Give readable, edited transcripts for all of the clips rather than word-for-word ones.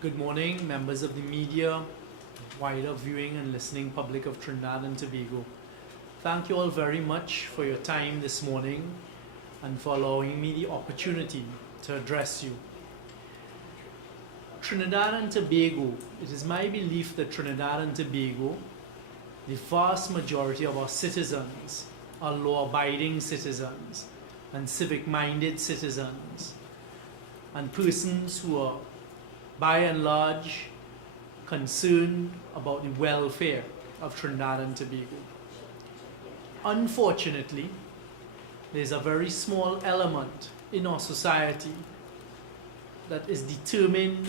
Good morning, members of the media, wider viewing and listening public of Trinidad and Tobago. Thank you all very much for your time this morning and for allowing me the opportunity to address you. Trinidad and Tobago, it is my belief that Trinidad and Tobago, the vast majority of our citizens are law-abiding citizens and civic-minded citizens and persons who are by and large concerned about the welfare of Trinidad and Tobago. Unfortunately, there's a very small element in our society that is determined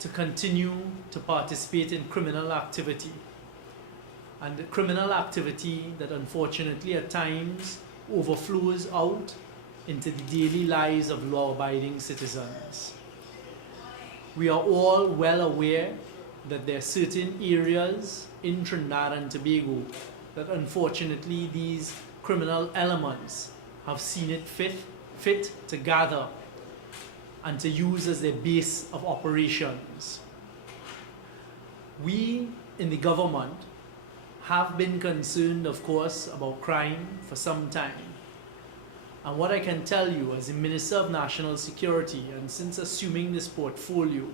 to continue to participate in criminal activity, and the criminal activity that unfortunately at times overflows out into the daily lives of law-abiding citizens. We are all well aware that there are certain areas in Trinidad and Tobago that unfortunately these criminal elements have seen it fit to gather and to use as their base of operations. We in the government have been concerned, of course, about crime for some time. And what I can tell you as the Minister of National Security, and since assuming this portfolio,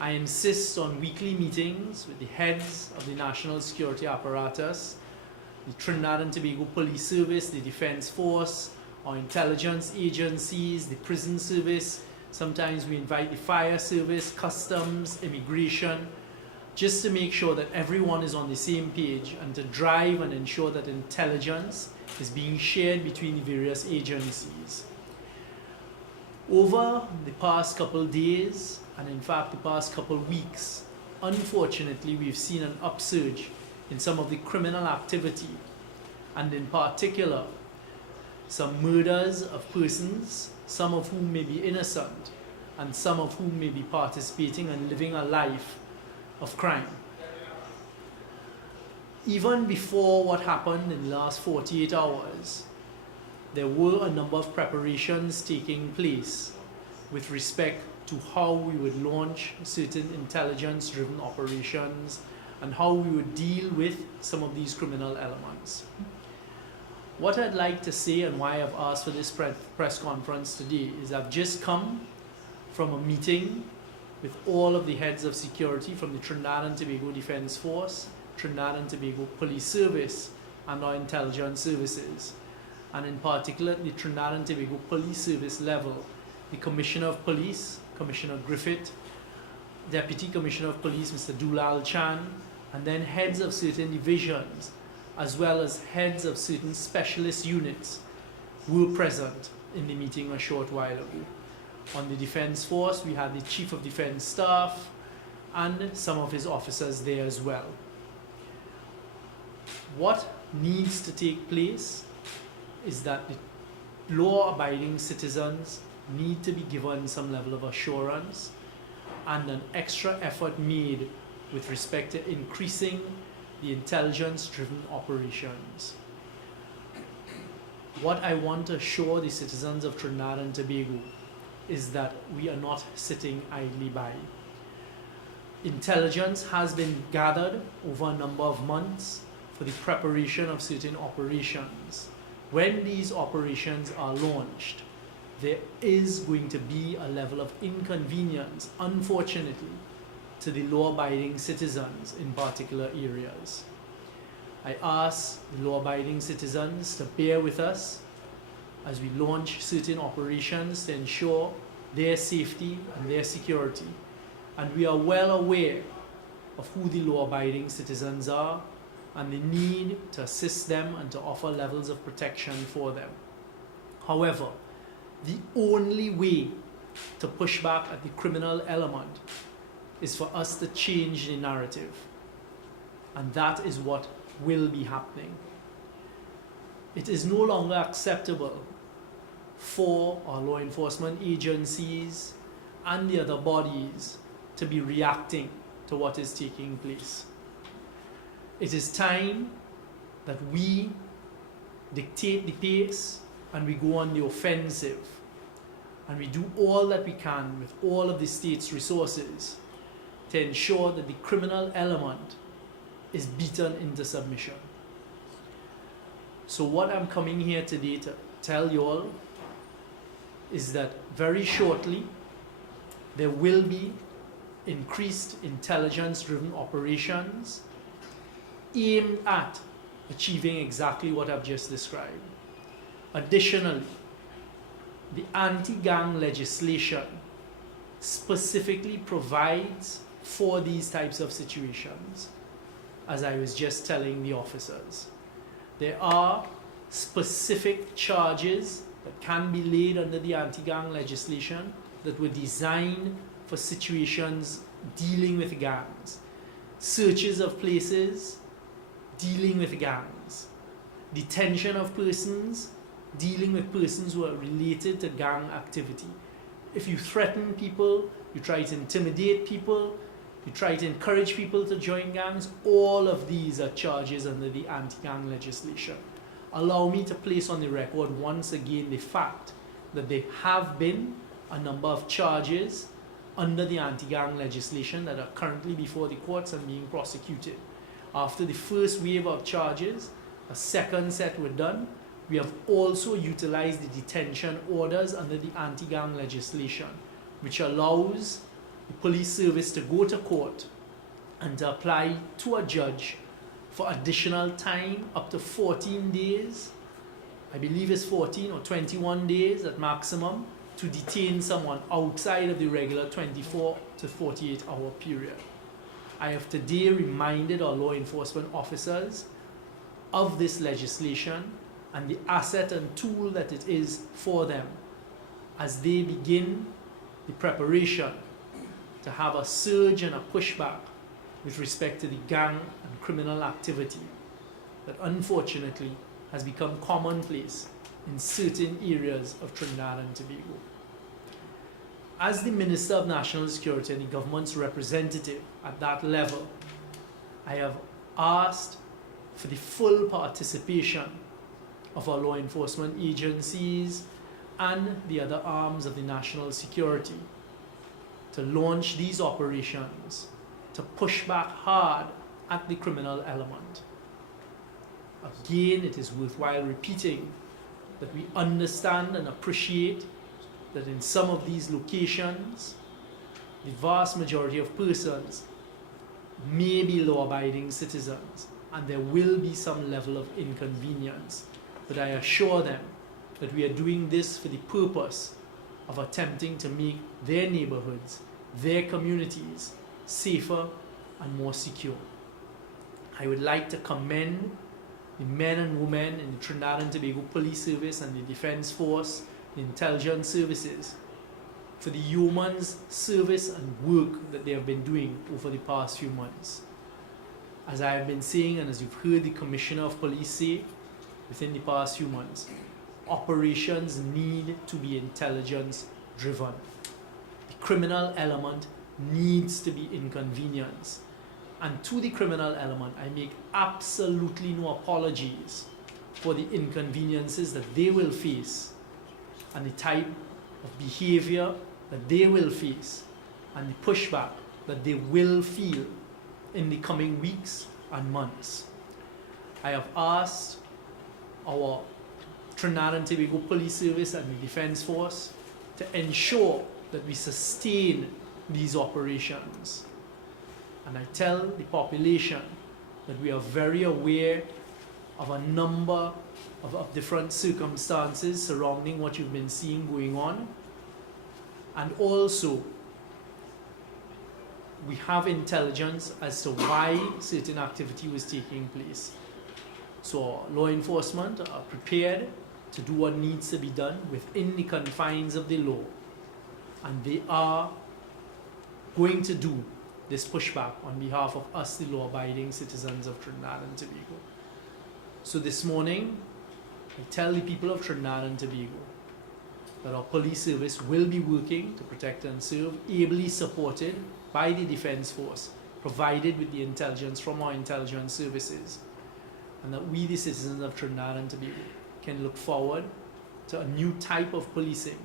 I insist on weekly meetings with the heads of the national security apparatus, the Trinidad and Tobago Police Service, the Defence Force, our intelligence agencies, the prison service. Sometimes we invite the fire service, customs, immigration, just to make sure that everyone is on the same page and to drive and ensure that intelligence is being shared between the various agencies. Over the past couple days, and in fact the past couple weeks, unfortunately we've seen an upsurge in some of the criminal activity, and in particular some murders of persons, some of whom may be innocent and some of whom may be participating and living a life of crime. Even before what happened in the last 48 hours, there were a number of preparations taking place with respect to how we would launch certain intelligence-driven operations and how we would deal with some of these criminal elements. What I'd like to say and why I've asked for this press conference today is I've just come from a meeting with all of the heads of security from the Trinidad and Tobago Defence Force, Trinidad and Tobago Police Service, and our intelligence services. And in particular, the Trinidad and Tobago Police Service level, the Commissioner of Police, Commissioner Griffith, Deputy Commissioner of Police, Mr. Dulal Chan, and then heads of certain divisions, as well as heads of certain specialist units were present in the meeting a short while ago. On the Defence Force, we had the Chief of Defence Staff and some of his officers there as well. What needs to take place is that the law-abiding citizens need to be given some level of assurance and an extra effort made with respect to increasing the intelligence-driven operations. What I want to assure the citizens of Trinidad and Tobago is that we are not sitting idly by. Intelligence has been gathered over a number of months for the preparation of certain operations. When these operations are launched, there is going to be a level of inconvenience, unfortunately, to the law-abiding citizens in particular areas. I ask the law-abiding citizens to bear with us as we launch certain operations to ensure their safety and their security. And we are well aware of who the law-abiding citizens are and the need to assist them and to offer levels of protection for them. However, the only way to push back at the criminal element is for us to change the narrative. And that is what will be happening. It is no longer acceptable for our law enforcement agencies and the other bodies to be reacting to what is taking place. It is time that we dictate the pace and we go on the offensive And we do all that we can with all of the state's resources to ensure that the criminal element is beaten into submission. So what I'm coming here today to tell you all is that very shortly there will be increased intelligence-driven operations aimed at achieving exactly what I've just described. Additionally, the anti-gang legislation specifically provides for these types of situations, as I was just telling the officers. There are specific charges that can be laid under the anti-gang legislation that were designed for situations dealing with gangs. Searches of places dealing with gangs. Detention of persons dealing with persons who are related to gang activity. If you threaten people, you try to intimidate people, you try to encourage people to join gangs, all of these are charges under the anti-gang legislation. Allow me to place on the record once again the fact that there have been a number of charges under the anti-gang legislation that are currently before the courts and being prosecuted. After the first wave of charges, a second set were done. We have also utilized the detention orders under the anti-gang legislation, which allows the police service to go to court and to apply to a judge for additional time up to 14 days, I believe it's 14 or 21 days at maximum, to detain someone outside of the regular 24 to 48 hour period. I have today reminded our law enforcement officers of this legislation and the asset and tool that it is for them as they begin the preparation to have a surge and a pushback with respect to the gang and criminal activity that unfortunately has become commonplace in certain areas of Trinidad and Tobago. As the Minister of National Security and the government's representative at that level, I have asked for the full participation of our law enforcement agencies and the other arms of the national security to launch these operations to push back hard at the criminal element. Again, it is worthwhile repeating that we understand and appreciate that in some of these locations, the vast majority of persons may be law-abiding citizens, and there will be some level of inconvenience. But I assure them that we are doing this for the purpose of attempting to make their neighborhoods, their communities, safer and more secure. I would like to commend the men and women in the Trinidad and Tobago Police Service and the Defence Force, the intelligence services, for the yeoman's service and work that they have been doing over the past few months. As I have been saying, and as you've heard the Commissioner of Police say within the past few months, operations need to be intelligence driven. The criminal element needs to be inconvenienced. And to the criminal element, I make absolutely no apologies for the inconveniences that they will face and the type of behavior that they will face and the pushback that they will feel in the coming weeks and months. I have asked our Trinidad and Tobago Police Service and the Defence Force to ensure that we sustain these operations. And I tell the population that we are very aware of a number of different circumstances surrounding what you've been seeing going on. And also, we have intelligence as to why certain activity was taking place. So law enforcement are prepared to do what needs to be done within the confines of the law. And they are going to do this pushback on behalf of us, the law-abiding citizens of Trinidad and Tobago. So this morning, I tell the people of Trinidad and Tobago that our police service will be working to protect and serve, ably supported by the Defence Force, provided with the intelligence from our intelligence services, and that we, the citizens of Trinidad and Tobago, can look forward to a new type of policing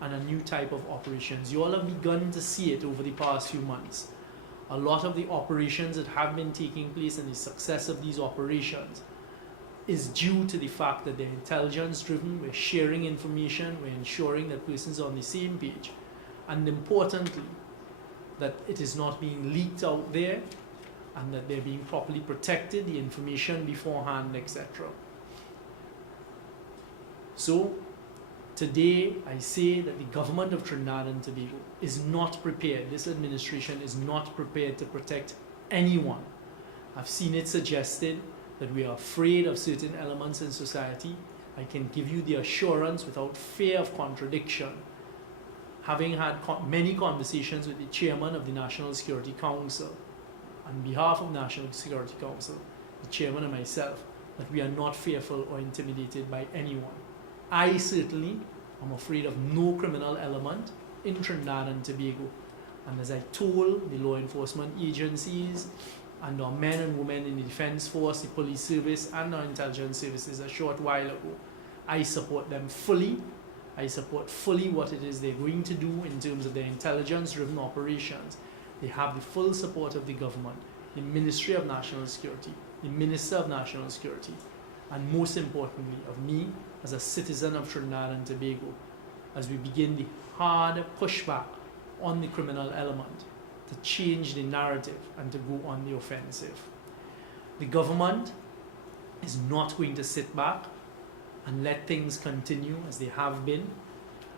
and a new type of operations. You all have begun to see it over the past few months. A lot of the operations that have been taking place and the success of these operations is due to the fact that they're intelligence driven, we're sharing information, we're ensuring that persons are on the same page, and importantly, that it is not being leaked out there and that they're being properly protected, the information beforehand, etc. So, today I say that the government of Trinidad and Tobago is not prepared, this administration is not prepared to protect anyone. I've seen it suggested that we are afraid of certain elements in society. I can give you the assurance without fear of contradiction, having had many conversations with the chairman of the National Security Council, on behalf of National Security Council, the chairman and myself, that we are not fearful or intimidated by anyone. I certainly am afraid of no criminal element in Trinidad and Tobago. And as I told the law enforcement agencies and our men and women in the defense force, the police service and our intelligence services a short while ago, I support them fully. I support fully what it is they're going to do in terms of their intelligence-driven operations. They have the full support of the government, the Ministry of National Security, the Minister of National Security, and most importantly of me as a citizen of Trinidad and Tobago, as we begin the hard pushback on the criminal element to change the narrative and to go on the offensive. The government is not going to sit back and let things continue as they have been.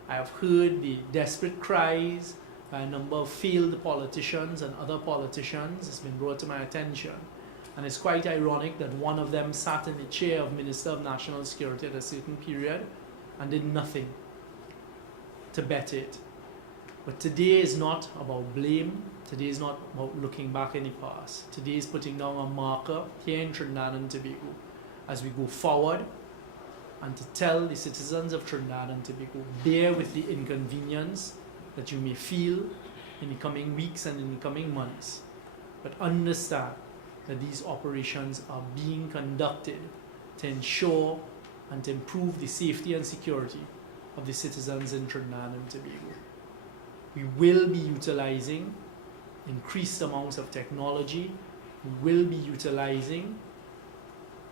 I have heard the desperate cries by a number of failed politicians and other politicians. It's been brought to my attention. And it's quite ironic that one of them sat in the chair of Minister of National Security at a certain period and did nothing to better it. But today is not about blame. Today is not about looking back in the past. Today is putting down a marker here in Trinidad and Tobago as we go forward, and to tell the citizens of Trinidad and Tobago, bear with the inconvenience that you may feel in the coming weeks and in the coming months, but understand that these operations are being conducted to ensure and to improve the safety and security of the citizens in Trinidad and Tobago. We will be utilizing increased amounts of technology. We will be utilizing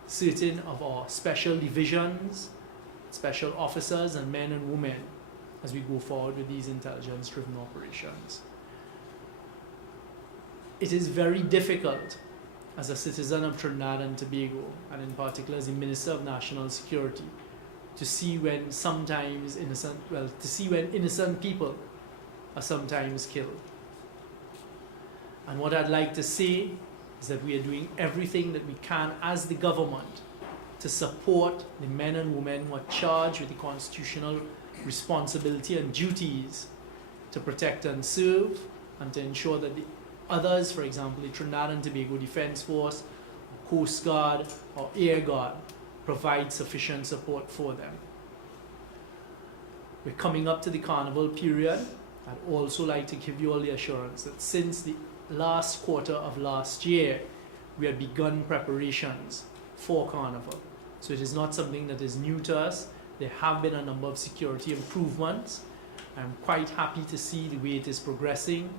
certain of our special divisions, special officers and men and women as we go forward with these intelligence-driven operations. It is very difficult as a citizen of Trinidad and Tobago, and in particular as the Minister of National Security, to see when innocent people are sometimes killed. And what I'd like to say is that we are doing everything that we can as the government to support the men and women who are charged with the constitutional responsibility and duties to protect and serve, and to ensure that the others, for example, the Trinidad and Tobago Defence Force, Coast Guard or Air Guard, provide sufficient support for them. We're coming up to the Carnival period. I'd also like to give you all the assurance that since the last quarter of last year, we had begun preparations for Carnival. So it is not something that is new to us. There have been a number of security improvements. I'm quite happy to see the way it is progressing.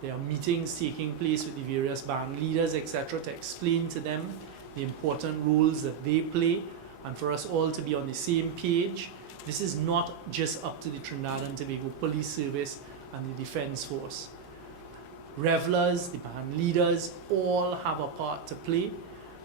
There are meetings taking place with the various band leaders, etc., to explain to them the important roles that they play, and for us all to be on the same page. This is not just up to the Trinidad and Tobago Police Service and the Defence Force. Revelers, the band leaders, all have a part to play.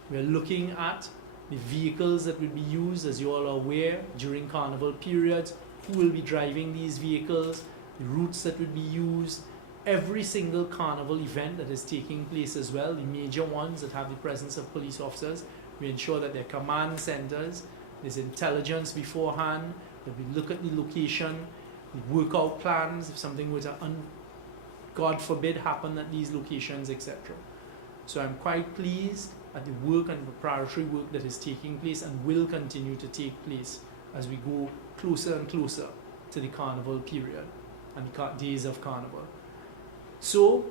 We're looking at the vehicles that will be used, as you all are aware, during Carnival periods, who will be driving these vehicles, the routes that will be used, every single Carnival event that is taking place as well, the major ones that have the presence of police officers. We ensure that their command centers, there's intelligence beforehand, that we look at the location, we work out plans if something were to, God forbid, happen at these locations, etc. So I'm quite pleased at the work and preparatory work that is taking place and will continue to take place as we go closer and closer to the Carnival period and the days of Carnival. So,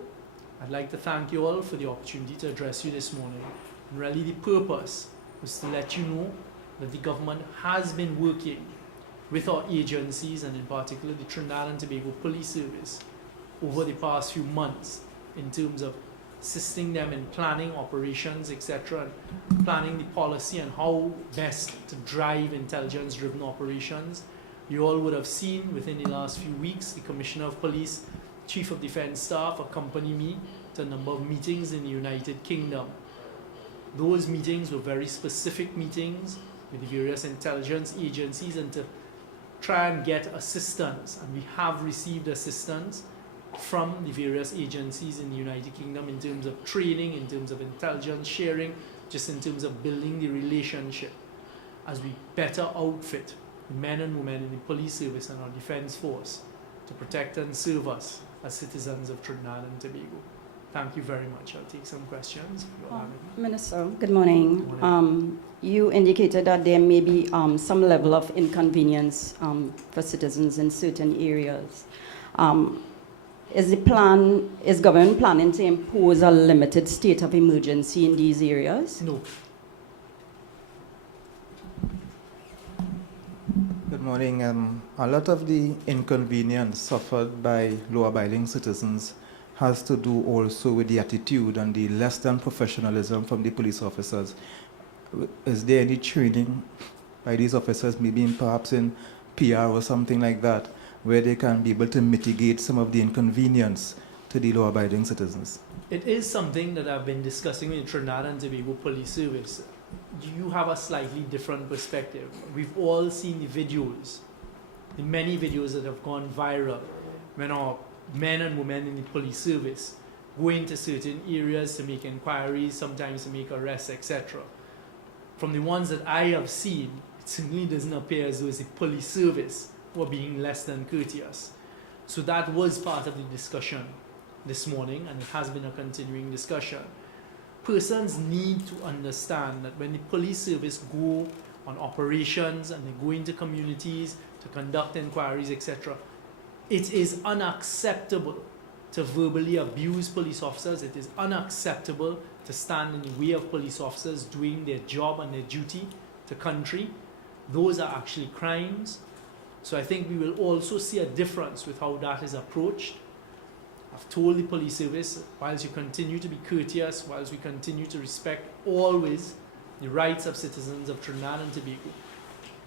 I'd like to thank you all for the opportunity to address you this morning. And really the purpose was to let you know that the government has been working with our agencies, and in particular the Trinidad and Tobago Police Service, over the past few months in terms of assisting them in planning operations, etc., planning the policy and how best to drive intelligence-driven operations. You all would have seen within the last few weeks, the Commissioner of Police, Chief of Defence Staff accompany me to a number of meetings in the United Kingdom. Those meetings were very specific meetings with the various intelligence agencies and to try and get assistance, and we have received assistance from the various agencies in the United Kingdom in terms of training, in terms of intelligence sharing, just in terms of building the relationship as we better outfit the men and women in the police service and our defence force to protect and serve us as citizens of Trinidad and Tobago. Thank you very much. I'll take some questions. Minister, good morning. Good morning. You indicated that there may be some level of inconvenience for citizens in certain areas. Is government planning to impose a limited state of emergency in these areas? No. Good morning. A lot of the inconvenience suffered by law-abiding citizens has to do also with the attitude and the less than professionalism from the police officers. Is there any training by these officers, maybe perhaps in PR or something like that, where they can be able to mitigate some of the inconvenience to the law-abiding citizens? It is something that I've been discussing with the Trinidad and Tobago Police Service. You have a slightly different perspective. We've all seen the videos, the many videos that have gone viral when our men and women in the police service go into certain areas to make inquiries, sometimes to make arrests, etc. From the ones that I have seen, it certainly doesn't appear as though it's the police service who are being less than courteous. So that was part of the discussion this morning, and it has been a continuing discussion. Persons need to understand that when the police service go on operations and they go into communities to conduct inquiries, etc., it is unacceptable to verbally abuse police officers. It is unacceptable to stand in the way of police officers doing their job and their duty to country. Those are actually crimes. So I think we will also see a difference with how that is approached. I've told the police service, whilst you continue to be courteous, whilst we continue to respect always the rights of citizens of Trinidad and Tobago,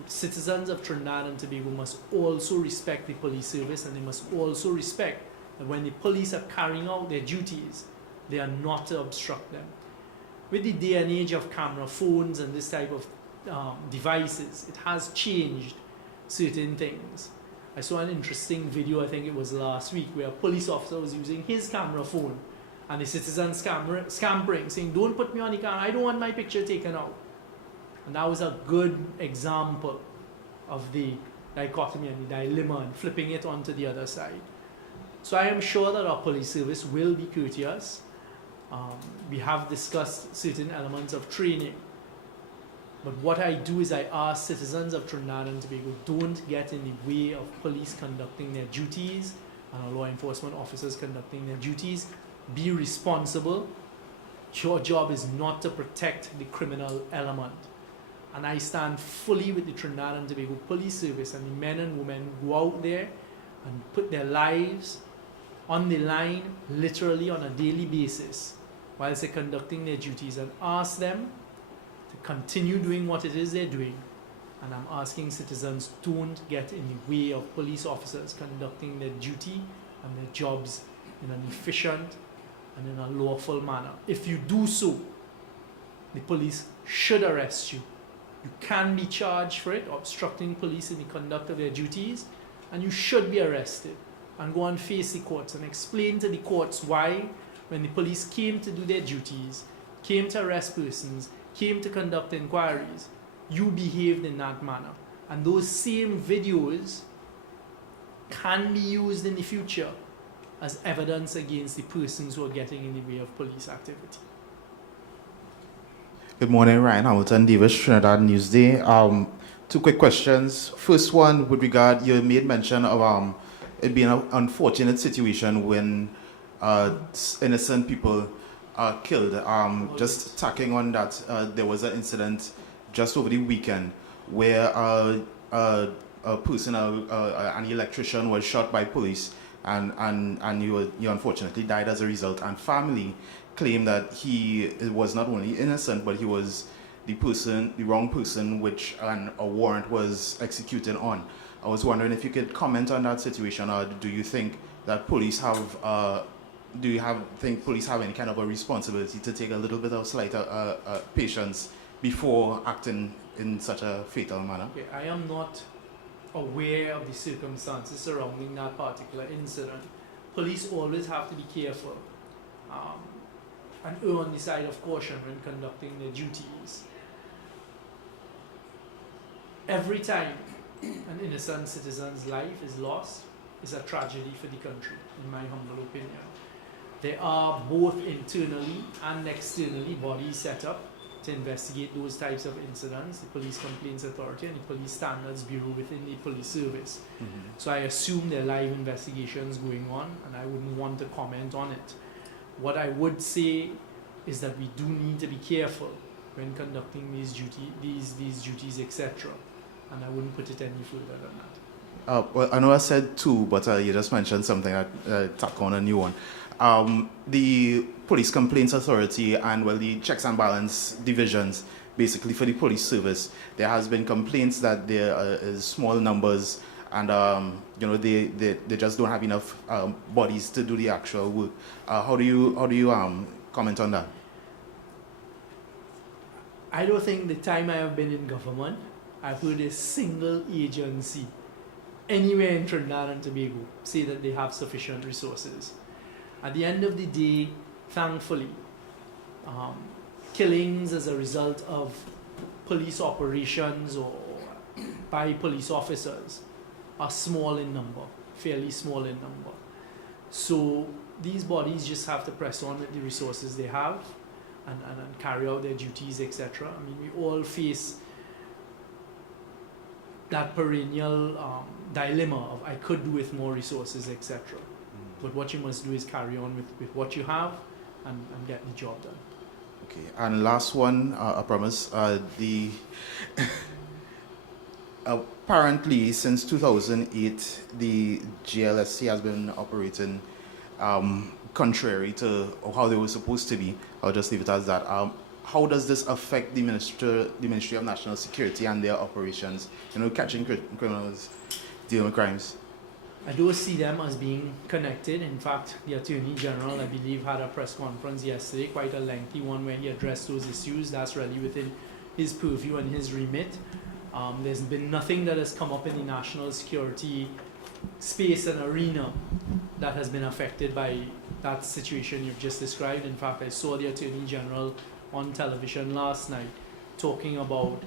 citizens of Trinidad and Tobago must also respect the police service, and they must also respect that when the police are carrying out their duties, they are not to obstruct them. With the day and age of camera phones and this type of devices, it has changed certain things. I saw an interesting video, I think it was last week, where a police officer was using his camera phone and the citizen scampering, saying, "Don't put me on the camera, I don't want my picture taken out." And that was a good example of the dichotomy and the dilemma and flipping it onto the other side. So I am sure that our police service will be courteous. We have discussed certain elements of training. But what I do is I ask citizens of Trinidad and Tobago, don't get in the way of police conducting their duties and our law enforcement officers conducting their duties. Be responsible. Your job is not to protect the criminal element. And I stand fully with the Trinidad and Tobago Police Service and the men and women who go out there and put their lives on the line, literally on a daily basis, whilst they're conducting their duties, and ask them to continue doing what it is they're doing. And I'm asking citizens, don't get in the way of police officers conducting their duty and their jobs in an efficient and in a lawful manner. If you do so, the police should arrest you. You can be charged for it, obstructing police in the conduct of their duties, and you should be arrested and go and face the courts and explain to the courts why, when the police came to do their duties, came to arrest persons, came to conduct inquiries, you behaved in that manner. And those same videos can be used in the future as evidence against the persons who are getting in the way of police activity. Good morning, Ryan Hamilton, Davis, Trinidad Newsday. Two quick questions. First one, with regard, you made mention of it being an unfortunate situation when innocent people are killed. Just tacking on that, there was an incident just over the weekend where a a person, an electrician, was shot by police, and he unfortunately died as a result. And family claim that he was not only innocent, but he was the wrong person, which a warrant was executed on. I was wondering if you could comment on that situation, or do you think that police have? Think police have any kind of a responsibility to take a little bit of slighter patience before acting in such a fatal manner? Okay, I am not aware of the circumstances surrounding that particular incident. Police always have to be careful and err on the side of caution when conducting their duties. Every time an innocent citizen's life is lost is a tragedy for the country, in my humble opinion. There are both internally and externally bodies set up to investigate those types of incidents, the Police Complaints Authority and the Police Standards Bureau within the police service. So I assume there are live investigations going on, and I wouldn't want to comment on it. What I would say is that we do need to be careful when conducting these duties, etc. And I wouldn't put it any further than that. Well, I know I said two, but you just mentioned something that tack on a new one. The Police Complaints Authority and, well, the checks and balance divisions, basically for the police service, there has been complaints that there is small numbers and they just don't have enough bodies to do the actual work. How do you comment on that? I don't think the time I have been in government, I've heard a single agency anywhere in Trinidad and Tobago say that they have sufficient resources. At the end of the day, thankfully, killings as a result of police operations or by police officers are small in number, fairly small in number. So these bodies just have to press on with the resources they have and carry out their duties, etc. I mean, we all face that perennial dilemma of I could do with more resources, etc. But what you must do is carry on with what you have and get the job done. Okay, and last one, I promise. Apparently, since 2008, the GLSC has been operating contrary to how they were supposed to be. I'll just leave it as that. How does this affect the Ministry of National Security and their operations? Catching criminals, dealing with crimes. I do see them as being connected. In fact, the Attorney General, I believe, had a press conference yesterday, quite a lengthy one, where he addressed those issues. That's really within his purview and his remit. There's been nothing that has come up in the national security space and arena that has been affected by that situation you've just described. In fact, I saw the Attorney General on television last night talking about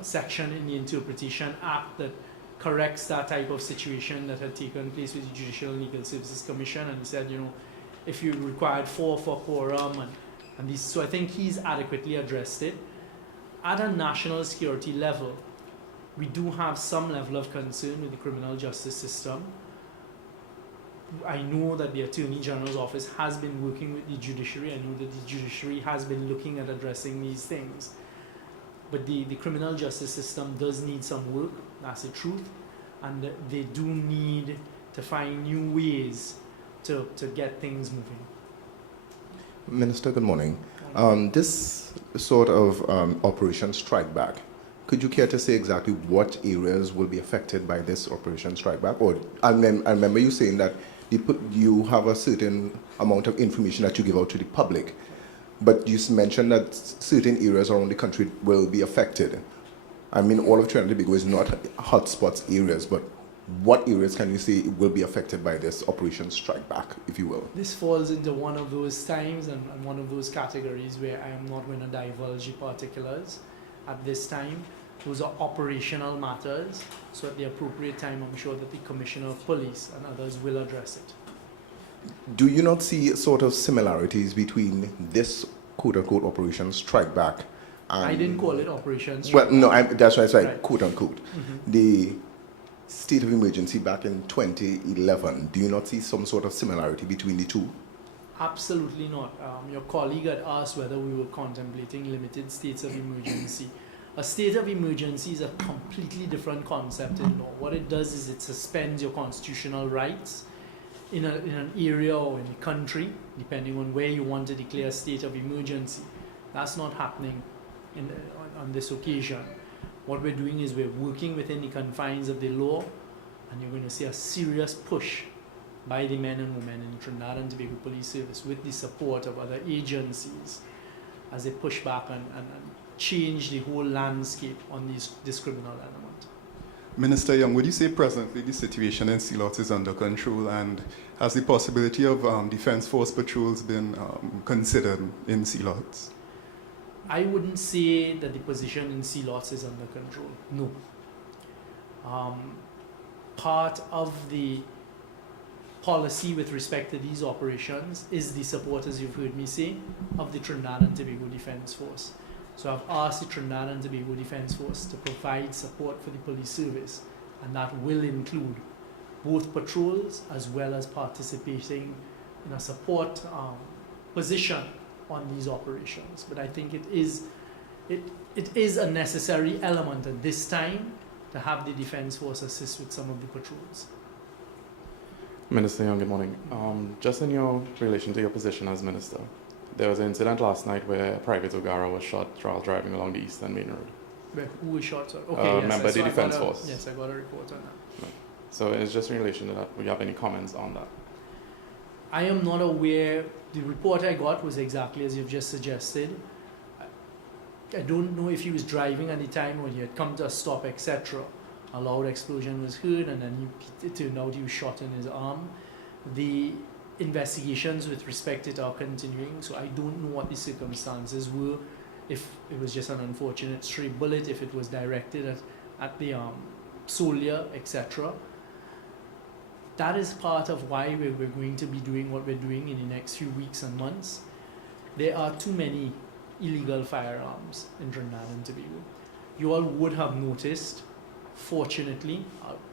a section in the Interpretation Act that corrects that type of situation that had taken place with the Judicial and Legal Services Commission, and he said, if you required 4 for quorum and these, so I think he's adequately addressed it. At a national security level, we do have some level of concern with the criminal justice system. I know that the Attorney General's office has been working with the judiciary. I know that the judiciary has been looking at addressing these things. But the criminal justice system does need some work, that's the truth, and they do need to find new ways to get things moving. Minister, good morning. This sort of Operation Strike Back, could you care to say exactly what areas will be affected by this Operation Strike Back? Or I remember you saying that you have a certain amount of information that you give out to the public. But you mentioned that certain areas around the country will be affected. I mean, all of Trinidad and Tobago is not hotspots areas, but what areas can you say will be affected by this Operation Strike Back, if you will? This falls into one of those times and one of those categories where I am not going to divulge the particulars at this time. Those are operational matters, so at the appropriate time, I'm sure that the Commissioner of Police and others will address it. Do you not see sort of similarities between this quote-unquote Operation Strike Back and... I didn't call it Operation Strike Back. Well, no, that's why I said right. quote-unquote. Mm-hmm. The state of emergency back in 2011, do you not see some sort of similarity between the two? Absolutely not. Your colleague had asked whether we were contemplating limited states of emergency. A state of emergency is a completely different concept in law. What it does is it suspends your constitutional rights in an area or in a country, depending on where you want to declare a state of emergency. That's not happening on this occasion. What we're doing is we're working within the confines of the law, and you're going to see a serious push by the men and women in the Trinidad and Tobago Police Service with the support of other agencies as they push back and change the whole landscape on this criminal element. Minister Young, would you say presently the situation in Sealot is under control, and has the possibility of Defence Force patrols been considered in Sealot? I wouldn't say that the position in Sealot is under control. No. Part of the policy with respect to these operations is the support, as you've heard me say, of the Trinidad and Tobago Defence Force. So I've asked the Trinidad and Tobago Defence Force to provide support for the police service, and that will include both patrols as well as participating in a support position on these operations. But I think it is a necessary element at this time to have the Defence Force assist with some of the patrols. Minister Young, good morning. Just in your relation to your position as minister, there was an incident last night where Private Ogara was shot while driving along the Eastern Main Road. Where, who was shot? Sorry. Okay, yes, member of the Defence Force. Yes, I got a report on that. So it's just in relation to that. Would you have any comments on that? I am not aware. The report I got was exactly as you've just suggested. I don't know if he was driving at the time when he had come to a stop, etc. A loud explosion was heard, and then it turned out he was shot in his arm. The investigations with respect to it are continuing, so I don't know what the circumstances were. If it was just an unfortunate stray bullet, if it was directed at the soldier, etc. That is part of why we're going to be doing what we're doing in the next few weeks and months. There are too many illegal firearms in Trinidad and Tobago. You all would have noticed, fortunately,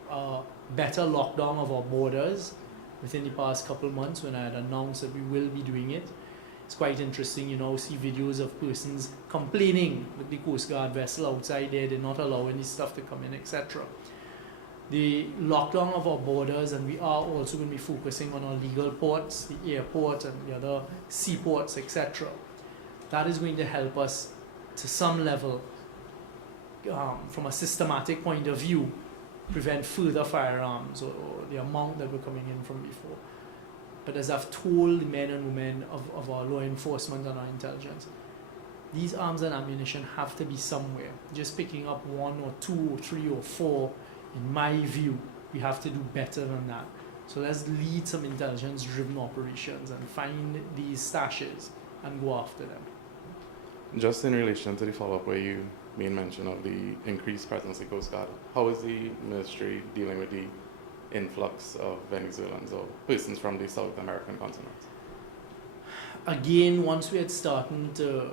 a better lockdown of our borders within the past couple of months when I had announced that we will be doing it. It's quite interesting, you know, see videos of persons complaining with the Coast Guard vessel outside there, they're not allowing this stuff to come in, etc. The lockdown of our borders, and we are also going to be focusing on our legal ports, the airport and the other seaports, etc. That is going to help us to some level, from a systematic point of view, prevent further firearms or the amount that were coming in from before. But as I've told the men and women of our law enforcement and our intelligence, these arms and ammunition have to be somewhere. Just picking up 1 or 2 or 3 or 4, in my view, we have to do better than that. So let's lead some intelligence-driven operations and find these stashes and go after them. Just in relation to the follow-up where you made mention of the increased presence of Coast Guard, how is the ministry dealing with the influx of Venezuelans or persons from the South American continent? Again, once we had started to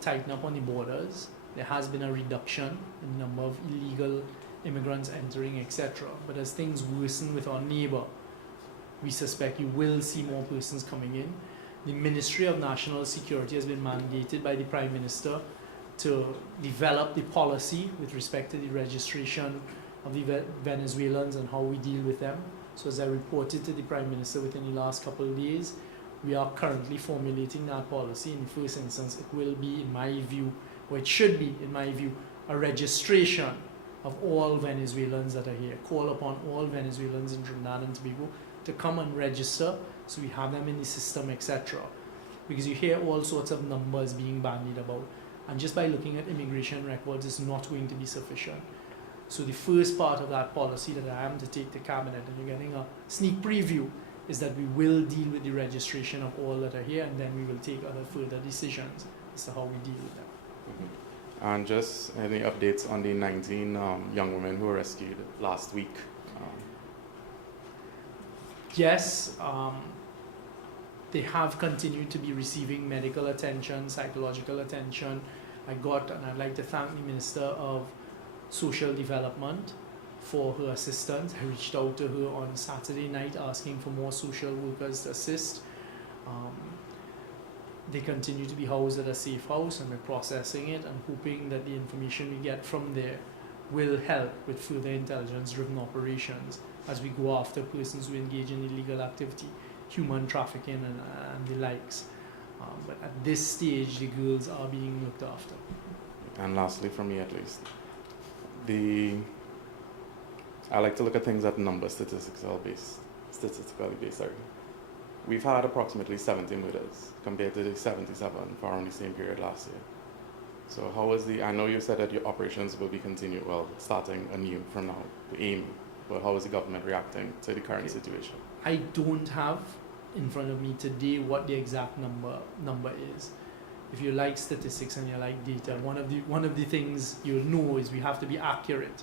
tighten up on the borders, there has been a reduction in the number of illegal immigrants entering, etc. But as things worsen with our neighbor, we suspect you will see more persons coming in. The Ministry of National Security has been mandated by the Prime Minister to develop the policy with respect to the registration of the Venezuelans and how we deal with them. So as I reported to the Prime Minister within the last couple of days, we are currently formulating that policy. In the first instance, it will be, in my view, or it should be, in my view, a registration of all Venezuelans that are here. Call upon all Venezuelans in Trinidad and Tobago to come and register so we have them in the system, etc. Because you hear all sorts of numbers being bandied about, and just by looking at immigration records is not going to be sufficient. So the first part of that policy that I am to take to Cabinet, and you're getting a sneak preview, is that we will deal with the registration of all that are here, and then we will take other further decisions as to how we deal with them. Mm-hmm. And just any updates on the 19 young women who were rescued last week? Yes, they have continued to be receiving medical attention, psychological attention. and I'd like to thank the Minister of Social Development for her assistance. I reached out to her on Saturday night asking for more social workers to assist. they continue to be housed at a safe house, and we're processing it and hoping that the information we get from there will help with further intelligence-driven operations as we go after persons who engage in illegal activity, human trafficking and the likes. But at this stage, the girls are being looked after. And lastly, from me at least, I like to look at things at statistically based. Sorry. We've had approximately 70 murders compared to the 77 for around the same period last year. So how is I know you said that your operations will be continued, starting anew from now, the aim, but how is the government reacting to the current situation? I don't have in front of me today what the exact number is. If you like statistics and you like data, one of the things you'll know is we have to be accurate.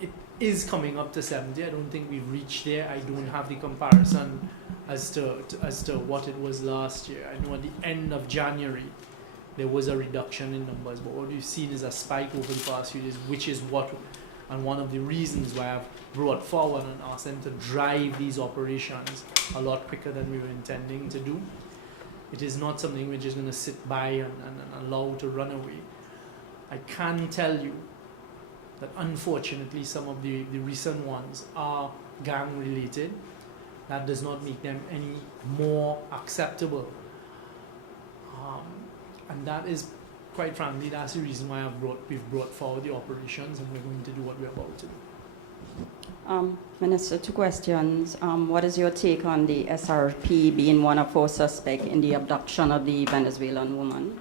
It is coming up to 70. I don't think we've reached there. I don't have the comparison as to what it was last year. I know at the end of January there was a reduction in numbers, but what we've seen is a spike over the past few days, which is one of the reasons why I've brought forward and asked them to drive these operations a lot quicker than we were intending to do. It is not something we're just going to sit by and allow to run away. I can tell you that unfortunately some of the recent ones are gang related. That does not make them any more acceptable. And that is, quite frankly, that's the reason why we've brought forward the operations, and we're going to do what we're about to do. Minister, 2 questions. What is your take on the SRP being one of 4 suspects in the abduction of the Venezuelan woman?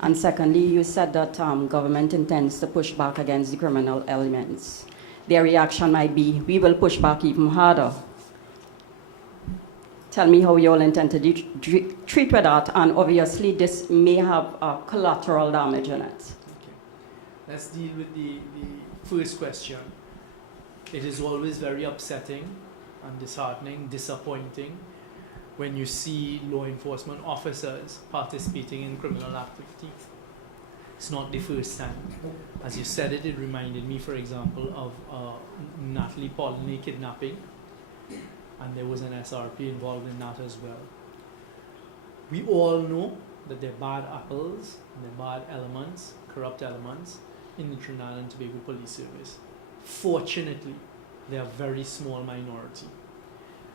And secondly, you said that government intends to push back against the criminal elements. Their reaction might be, we will push back even harder. Tell me how you all intend to treat with that, and obviously this may have collateral damage in it. Okay. Let's deal with the first question. It is always very upsetting and disheartening, disappointing when you see law enforcement officers participating in criminal activity. It's not the first time. As you said it reminded me, for example, of Natalie Pauline kidnapping, and there was an SRP involved in that as well. We all know that there are bad apples, and there are bad elements, corrupt elements in the Trinidad and Tobago Police Service. Fortunately, they are a very small minority.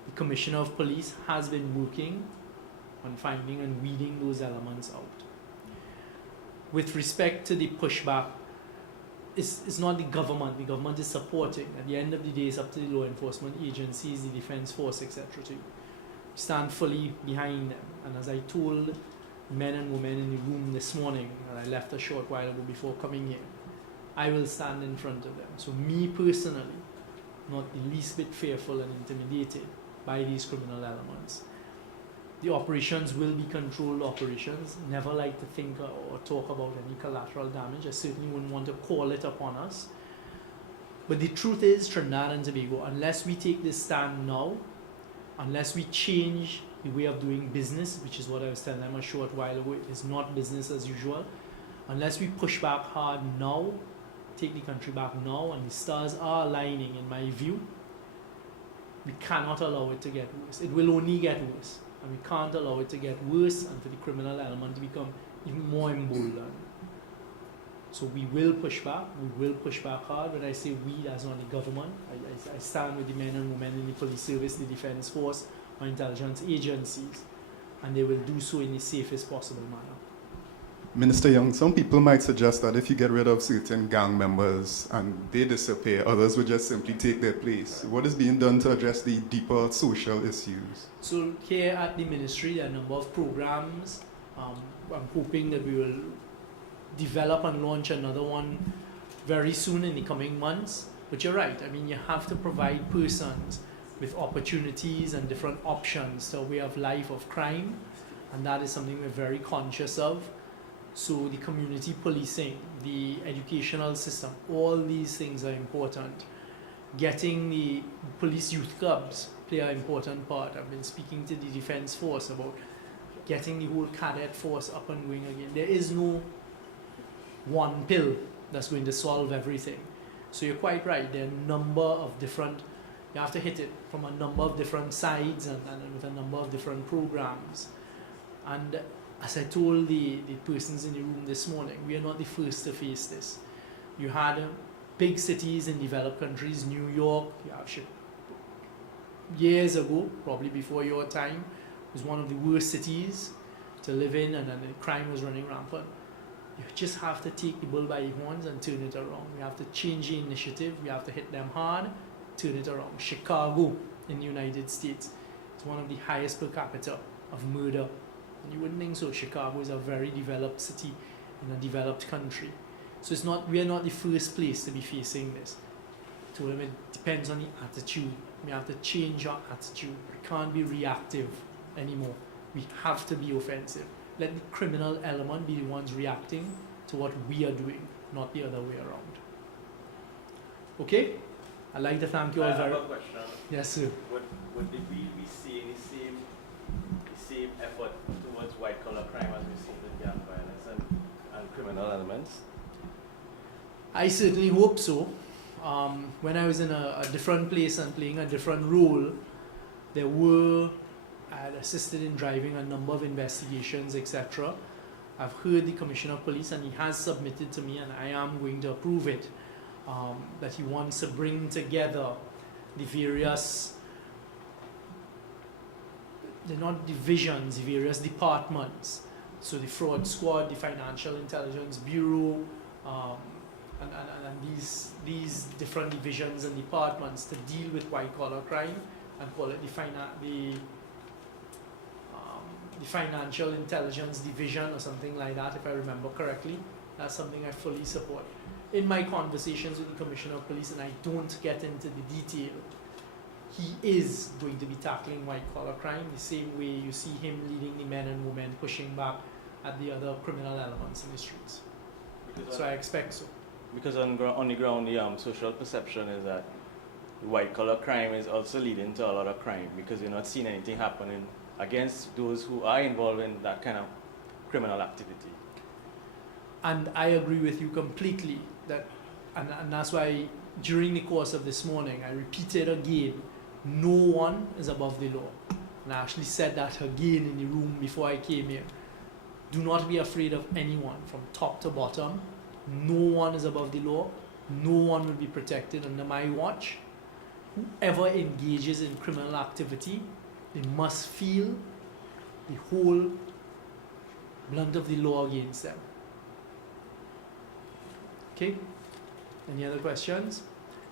The Commissioner of Police has been working on finding and weeding those elements out. With respect to the pushback, it's not the government. The government is supporting. At the end of the day, it's up to the law enforcement agencies, the defense force, etc. to stand fully behind them. And as I told men and women in the room this morning, and I left a short while ago before coming here, I will stand in front of them. So me personally, not the least bit fearful and intimidated by these criminal elements. The operations will be controlled operations. Never like to think or talk about any collateral damage. I certainly wouldn't want to call it upon us. But the truth is, Trinidad and Tobago, unless we take this stand now, unless we change the way of doing business, which is what I was telling them a short while ago, it is not business as usual. Unless we push back hard now, take the country back now, and the stars are aligning in my view, we cannot allow it to get worse. It will only get worse. And we can't allow it to get worse and for the criminal element to become even more emboldened. So we will push back. We will push back hard. When I say we, that's not the government. I stand with the men and women in the police service, the defense force, our intelligence agencies, and they will do so in the safest possible manner. Minister Young, some people might suggest that if you get rid of certain gang members and they disappear, others would just simply take their place. What is being done to address the deeper social issues? So here at the ministry, there are a number of programs. I'm hoping that we will develop and launch another one very soon in the coming months. But you're right, I mean, you have to provide persons with opportunities and different options to a way of life of crime, and that is something we're very conscious of. So the community policing, the educational system, all these things are important. Getting the police youth clubs play an important part. I've been speaking to the defense force about getting the whole cadet force up and going again. There is no one pill that's going to solve everything. So you're quite right, there are a number of different, you have to hit it from a number of different sides and with a number of different programs. And as I told the persons in the room this morning, we are not the first to face this. You had big cities in developed countries, New York, years ago, probably before your time, was one of the worst cities to live in, and the crime was running rampant. You just have to take the bull by the horns and turn it around. We have to change the initiative. We have to hit them hard, turn it around. Chicago in the United States is one of the highest per capita of murder. And you wouldn't think so. Chicago is a very developed city in a developed country. So it's not, we are not the first place to be facing this. To them, it depends on the attitude. We have to change our attitude. We can't be reactive anymore. We have to be offensive. Let the criminal element be the ones reacting to what we are doing, not the other way around. Okay? I'd like to thank you all very much. I have a question. Yes, sir. Would we be seeing the same effort towards white collar crime as we see with gang violence and criminal elements? I certainly hope so. When I was in a different place and playing a different role, I had assisted in driving a number of investigations, etc. I've heard the Commissioner of Police, and he has submitted to me, and I am going to approve it, that he wants to bring together the various, they're not divisions, the various departments. So the Fraud Squad, the Financial Intelligence Bureau, and these different divisions and departments to deal with white collar crime, and call it the Financial Intelligence Division or something like that, if I remember correctly. That's something I fully support. In my conversations with the Commissioner of Police, and I don't get into the detail, he is going to be tackling white collar crime the same way you see him leading the men and women pushing back at the other criminal elements in the streets. So I expect so. Because on the ground, the social perception is that white collar crime is also leading to a lot of crime, because you're not seeing anything happening against those who are involved in that kind of criminal activity. And I agree with you completely, that, and that's why during the course of this morning I repeated again, no one is above the law. And I actually said that again in the room before I came here. Do not be afraid of anyone from top to bottom. No one is above the law. No one will be protected under my watch. Whoever engages in criminal activity, they must feel the whole blunt of the law against them. Okay? Any other questions?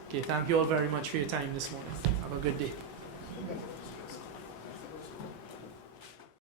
Okay, thank you all very much for your time this morning. Have a good day.